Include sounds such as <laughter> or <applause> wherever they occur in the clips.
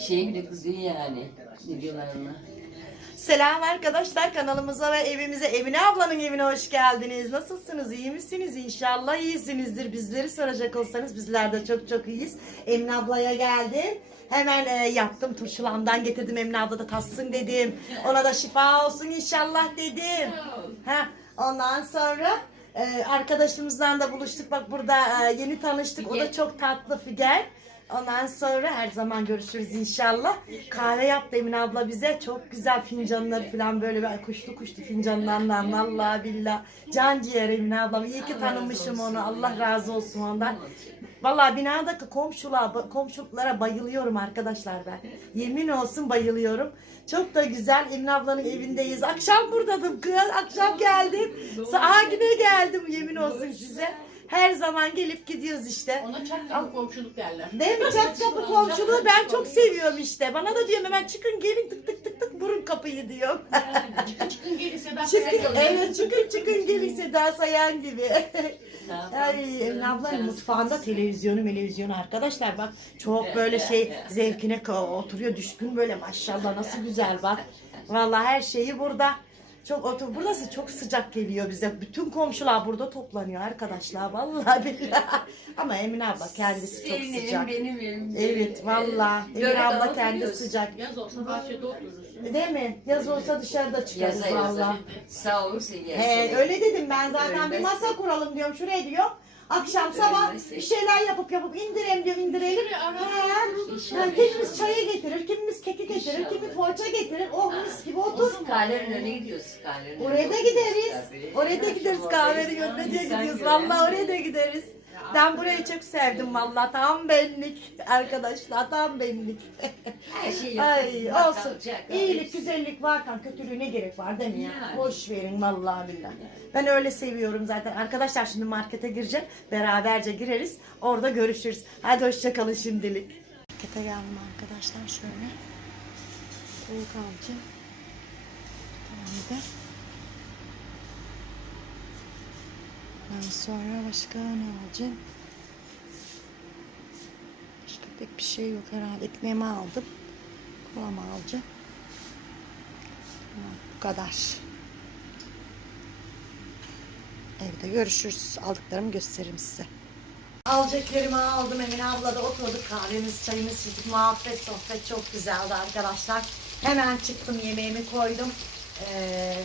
şey bile kızıyor yani. Ne diyorlar ona? Selam arkadaşlar kanalımıza ve evimize Emine ablanın evine hoş geldiniz. Nasılsınız? İyi misiniz? İnşallah iyisinizdir. Bizleri soracak olsanız bizler de çok çok iyiyiz. Emine ablaya geldim. Hemen e, yaptım turşulamdan getirdim Emine abla da tatsın dedim. Ona da şifa olsun inşallah dedim. Ha, ondan sonra e, arkadaşımızdan da buluştuk. Bak burada e, yeni tanıştık. O da çok tatlı Figen. Ondan sonra her zaman görüşürüz inşallah. Kahve yaptı Emine abla bize. Çok güzel fincanları falan böyle bir kuşlu kuşlu fincanlarından vallahi billah. Can ciğer Emine ablam. İyi ki tanımışım onu. Allah razı olsun ondan. Vallahi binadaki komşular, komşuluklara bayılıyorum arkadaşlar ben. Yemin olsun bayılıyorum. Çok da güzel. Emine ablanın evindeyiz. Akşam buradaydım kız. Akşam geldim. Sağa yine geldim yemin olsun size. Her zaman gelip gidiyoruz işte. Ona çak kapı komşuluk derler. Değil mi? Çat kapı komşuluğu ben çok seviyorum işte. Bana da diyorum hemen çıkın gelin tık tık tık tık vurun kapıyı diyor. Yani çıkın çıkın gelin Sedat çıkın, evet çıkın çıkın gelin Seda Sayan gibi. <laughs> Ay Emine ablanın mutfağında televizyonu televizyonu arkadaşlar bak çok böyle şey zevkine oturuyor düşkün böyle maşallah nasıl güzel bak. Vallahi her şeyi burada. Çok otur. Burası çok sıcak geliyor bize. Bütün komşular burada toplanıyor arkadaşlar. Vallahi billahi. <laughs> Ama Emine abla kendisi çok Senin sıcak. evin benim evim. Evet vallahi. Emine abla kendi sıcak. Yaz olsa bahçede otururuz. Değil mi? Yaz olsa dışarıda çıkarız Yaza yaza. valla. Sağ olursa He, gelsin. öyle dedim ben zaten bir masa kuralım diyorum şuraya diyor. Akşam sabah bir şeyler yapıp yapıp indirelim diyor indirelim. He. Kimimiz çayı getirir, kimimiz keki getirir, kimi poğaça getirir. Oh mis gibi otur. Kahvenin önüne gidiyoruz. Önüne Oraya da gideriz. Oraya da gideriz kahvenin önüne İnsan gidiyoruz. Vallahi oraya da gideriz. Ben burayı çok sevdim vallahi. Tam benlik arkadaşlar tam benlik. Her şey Ay olsun. Kalacak, İyilik, hepsi. güzellik varken kötülüğe ne gerek var değil mi ya? Yani. Boş verin vallahi billahi. Ben öyle seviyorum zaten. Arkadaşlar şimdi markete gireceğim. Beraberce gireriz. Orada görüşürüz. Hadi hoşçakalın şimdilik. Markete geldim arkadaşlar şöyle. Soğuk avcı. Ondan sonra başka ne alacağım? Başka pek bir şey yok herhalde. Ekmeğimi aldım. Kolamı alacağım. Tamam, bu kadar. Evde görüşürüz. Aldıklarımı gösteririm size. Alacaklarımı aldım. Emine abla da oturduk. Kahvemiz, çayımız içtik. Muhabbet, sohbet çok güzeldi arkadaşlar. Hemen çıktım. Yemeğimi koydum. Ee,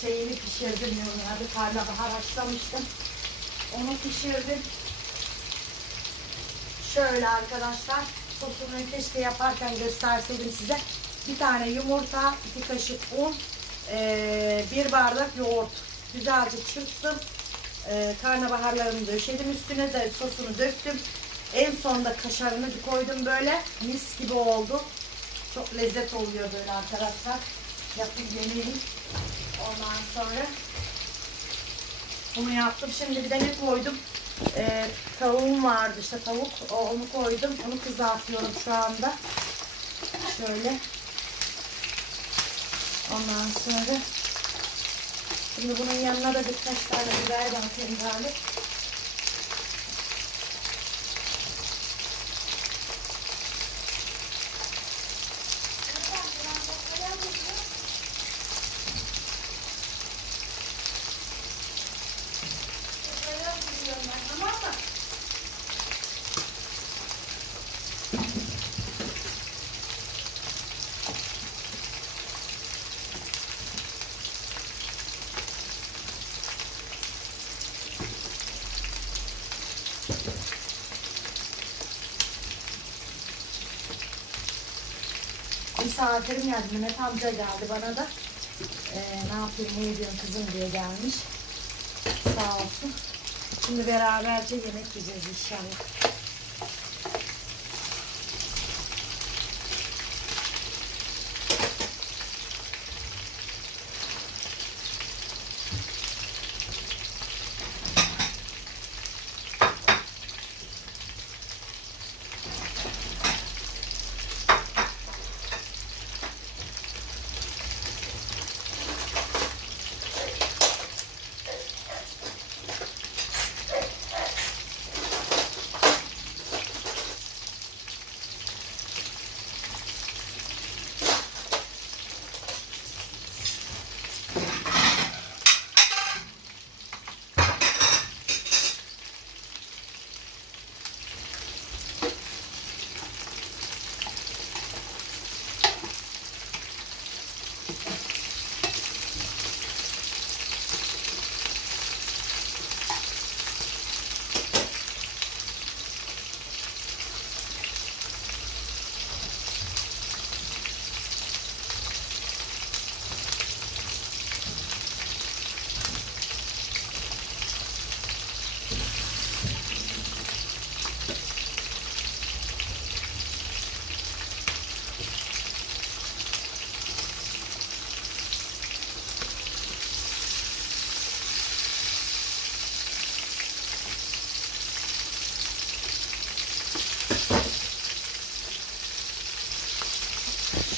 şeyini pişirdim. Yorumlarda karnabahar haşlamıştım. Onu pişirdim. Şöyle arkadaşlar. Sosunu keşke yaparken gösterseydim size. Bir tane yumurta, iki kaşık un, ee, bir bardak yoğurt. Güzelce çırptım. Ee, karnabaharlarımı döşedim üstüne de sosunu döktüm. En sonunda kaşarını koydum böyle. Mis gibi oldu. Çok lezzet oluyor böyle arkadaşlar. Yapıp yemeyin. Ondan sonra bunu yaptım. Şimdi bir de ne koydum? Ee, tavuğum vardı işte tavuk. O, onu koydum. Onu kızartıyorum şu anda. Şöyle. Ondan sonra şimdi bunun yanına da birkaç tane biber de atayım Misafirim geldi. Mehmet amca geldi bana da. Ee, ne yapayım ne ediyorsun kızım diye gelmiş. Sağ olsun. Şimdi beraberce yemek yiyeceğiz inşallah.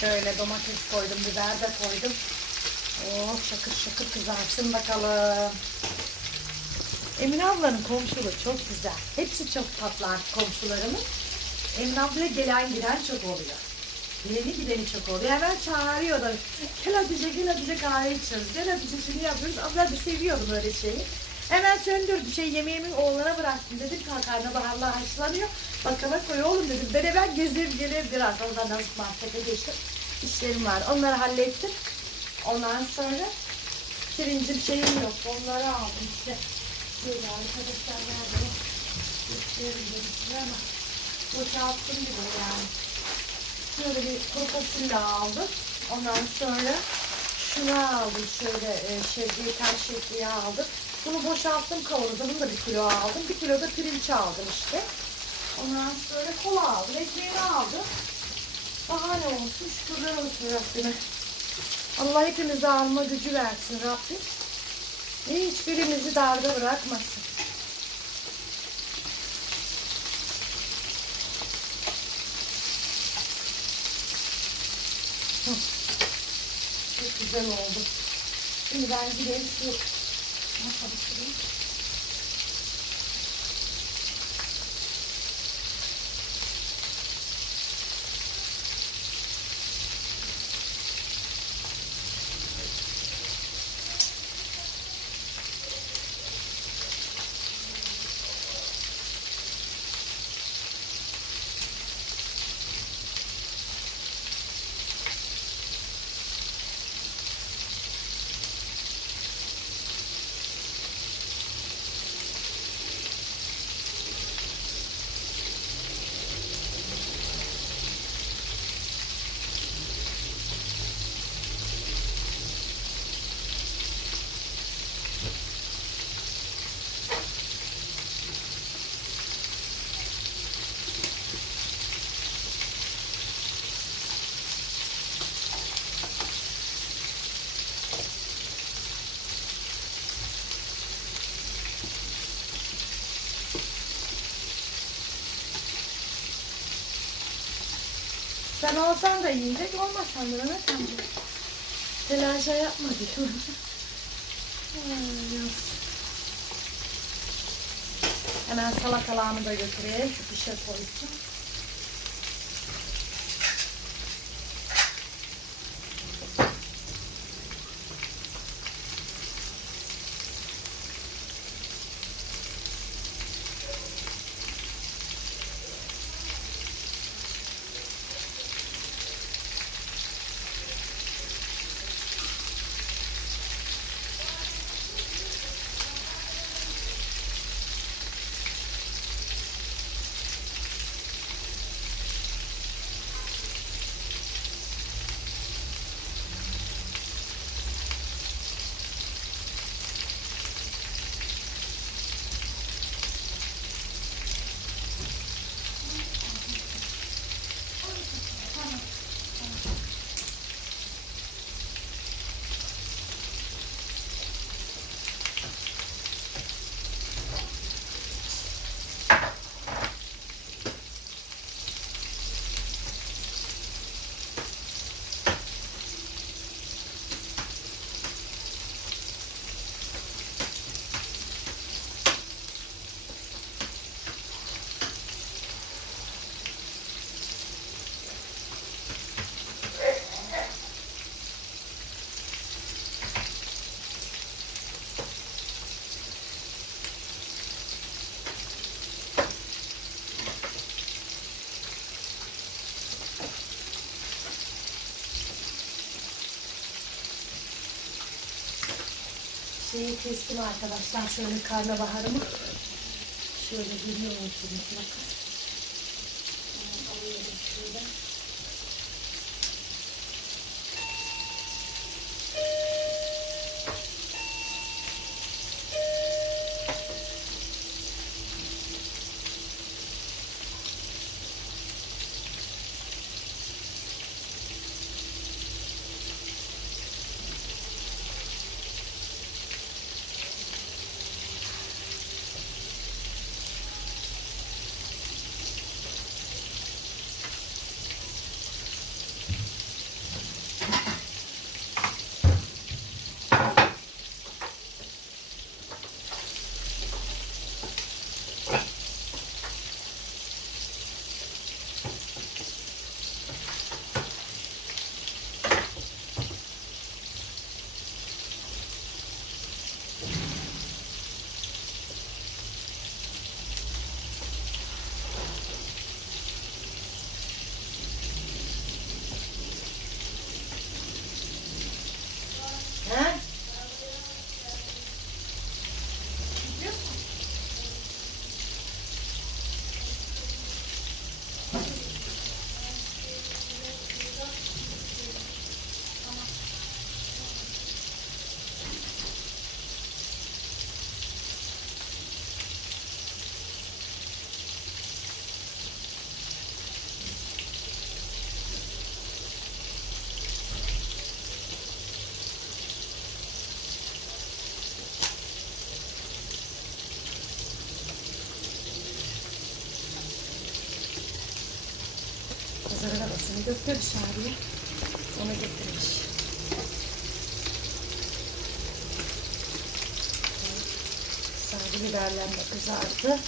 Şöyle domates koydum, biber de koydum. Oh şakır şakır kızarsın bakalım. Emine ablanın komşuluğu çok güzel. Hepsi çok tatlı komşularımın. Emine ablaya gelen giden çok oluyor. Geleni gideni çok oluyor. Hemen çağırıyor da. Gel Hatice gel Hatice kahve içiyoruz. Gel Hatice şunu yapıyoruz. Abla bir seviyorum öyle şeyi. Hemen söndürdü. Şey yemeğimi oğlana bıraktım dedim. Kalkarına baharla haşlanıyor. Bakana koy oğlum dedim. Ben hemen gezeyim geleyim biraz. Oradan azıcık markete geçtim. İşlerim var. Onları hallettim. Ondan sonra pirincim şeyim yok. Onları aldım işte. Böyle arkadaşlar nerede? Dedim size ama boşalttım bile yani. Şöyle bir kuru fasulye aldım. Ondan sonra şunu aldım. Şöyle e, şevriye, taş şevriye aldım. Bunu boşalttım kavanoza. Bunu da bir kilo aldım. Bir kilo da pirinç aldım işte. Ondan sonra kola aldım. Ekmeğini aldım. Bahane olsun. Şükürler olsun Rabbime. Allah hepimize alma gücü versin Rabbim. Hiçbirimizi darda bırakmasın. Çok güzel oldu. Şimdi ben gideyim şu masamı süreyim. Sen olsan da yiyecek, olmasan da Mehmet amca. Telaşa yapma diyor. Ay, <laughs> yaz. Hemen salatalarımı da götüreyim. Şu pişe koysun. Şeyi kestim arkadaşlar. Şöyle karnabaharımı. Şöyle görüyor musunuz? Bakın. Götür dışarıya. Onu getirmiş. Sarı biberler de kızardı.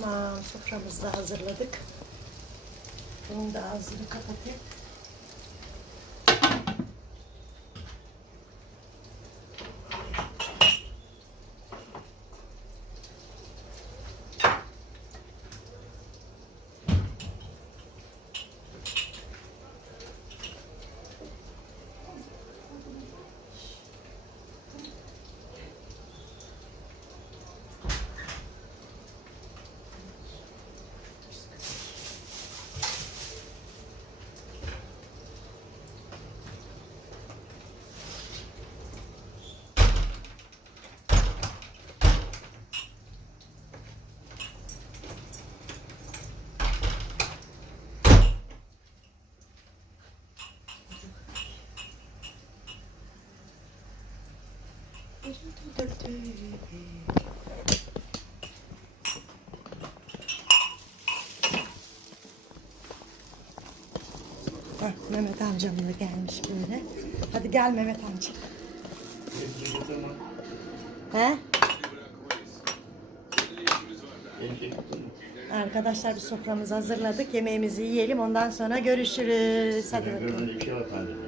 Tamam soframızı da hazırladık. Bunun da ağzını kapatayım. Heh, Mehmet amcam da gelmiş böyle. Hadi gel Mehmet amca. He? Arkadaşlar bir soframızı hazırladık. Yemeğimizi yiyelim. Ondan sonra görüşürüz. Hadi bakalım.